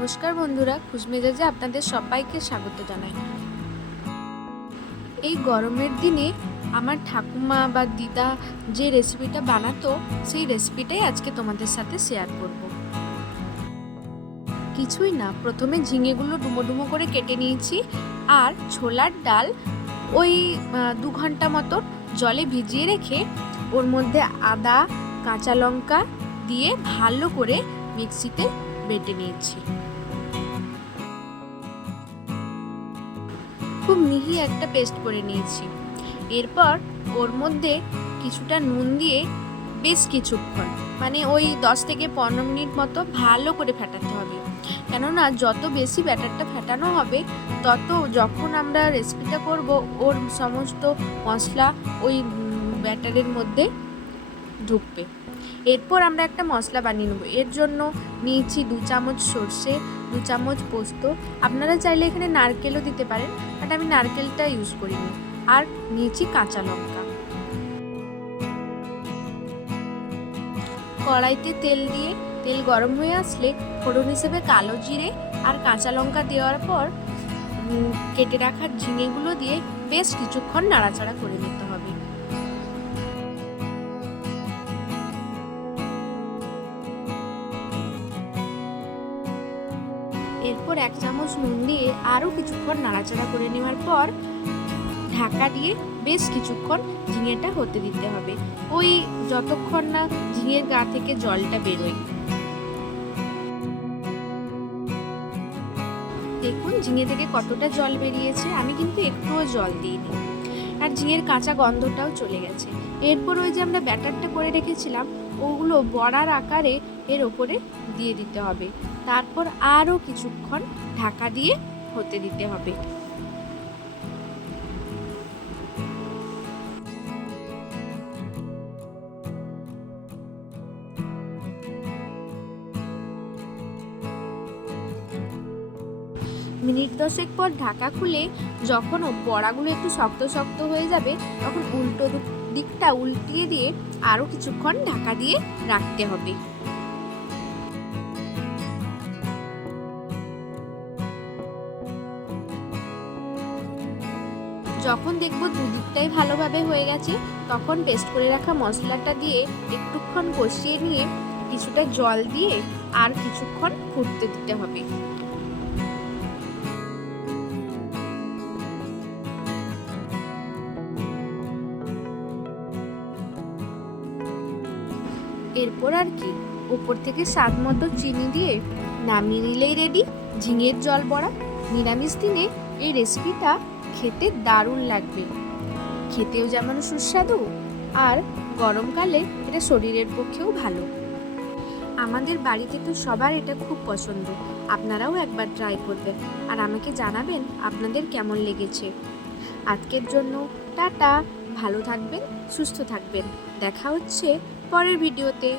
নমস্কার বন্ধুরা, খুশমেজাজে আপনাদের সবাইকে স্বাগত জানাই। এই গরমের দিনে আমার ঠাকুমা বা দিদা যে রেসিপিটা বানাতো সেই রেসিপিটাই আজকে তোমাদের সাথে শেয়ার করব। কিছুই না, প্রথমে ঝিঙেগুলো ডুমো ডুমো করে কেটে নিয়েছি আর ছোলার ডাল ওই 2 ঘন্টা মতো জলে ভিজিয়ে রেখে ওর মধ্যে আদা কাঁচা লঙ্কা দিয়ে ভালো করে মিক্সিতে বেটে নিয়েছি। খুব মিহি একটা পেস্ট করে নিয়েছি। এরপর ওর মধ্যে কিছুটা নুন দিয়ে বেশ কিছুক্ষণ মানে ওই 10 থেকে 15 মিনিট মতো ভালো করে ফেটাতে হবে, কেননা যত বেশি ব্যাটারটা ফেটানো হবে তত যখন আমরা রেসিপিটা করব ওর সমস্ত মশলা ওই ব্যাটারের মধ্যে ঢুকবে। এরপর আমরা একটা মশলা বানিয়ে নেব। এর জন্য নিয়েছি 2 চামচ সর্ষে, 2 চামচ পোস্ত, আপনারা চাইলে এখানে নারকেলও দিতে পারেন, বাট আমি নারকেলটা ইউজ করিনি। আর নিয়েছি কাঁচা লঙ্কা। কড়াইতে তেল দিয়ে তেল গরম হয়ে আসলে ফোড়ন হিসেবে কালো জিরে আর কাঁচা লঙ্কা দেওয়ার পর কেটে রাখা ঝিঙেগুলো দিয়ে বেশ কিছুক্ষণ নাড়াচাড়া করে নিতে হবে। এরপর 1 চামচ নুন দিয়ে আরও কিছুক্ষণ নাড়াচাড়া করে নেওয়ার পর ঢাকা দিয়ে বেশ কিছুক্ষণ ঝিঙেটা হতে দিতে হবে, ওই যতক্ষণ না ঝিঙের গা থেকে জলটা বেরোয়। দেখুন ঝিঙে থেকে কতটা জল বেরিয়েছে, আমি কিন্তু একটুও জল দিইনি, আর ঝিঙের কাঁচা গন্ধটাও চলে গেছে। এরপর ওই যে আমরা ব্যাটারটা করে রেখেছিলাম ওগুলো বড়ার আকারে এর ওপরে দিয়ে দিতে হবে, তারপর আরও কিছুক্ষণ ঢাকা দিয়ে হতে দিতে হবে। মিনিট 10 পর ঢাকা খুলে যখন বড়াগুলো একটু শক্ত শক্ত হয়ে যাবে তখন উল্টো দিকটা উল্টিয়ে দিয়ে আরও কিছুক্ষণ ঢাকা দিয়ে রাখতে হবে। যখন দেখব দুদিকটাই ভালোভাবে হয়ে গেছে তখন পেস্ট করে রাখা মশলাটা দিয়ে একটুক্ষণ কষিয়ে নিয়ে কিছুটা জল দিয়ে আর কিছুক্ষণ ফুটতে দিতে হবে। এরপর আর কি, উপর থেকে স্বাদ মতো চিনি দিয়ে নামিয়ে নিলেই রেডি ঝিঙের জল বড়া। নিরামিষ দিনে এই রেসিপিটা খেতে দারুণ লাগবে, খেতেও যেমন সুস্বাদু আর গরমকালে এটা শরীরের পক্ষেও ভালো। আমাদের বাড়িতে তো সবার এটা খুব পছন্দ, আপনারাও একবার ট্রাই করবেন আর আমাকে জানাবেন আপনাদের কেমন লেগেছে। আজকের জন্য টাটা, ভালো থাকবেন, সুস্থ থাকবেন, দেখা হচ্ছে পরের ভিডিওতে।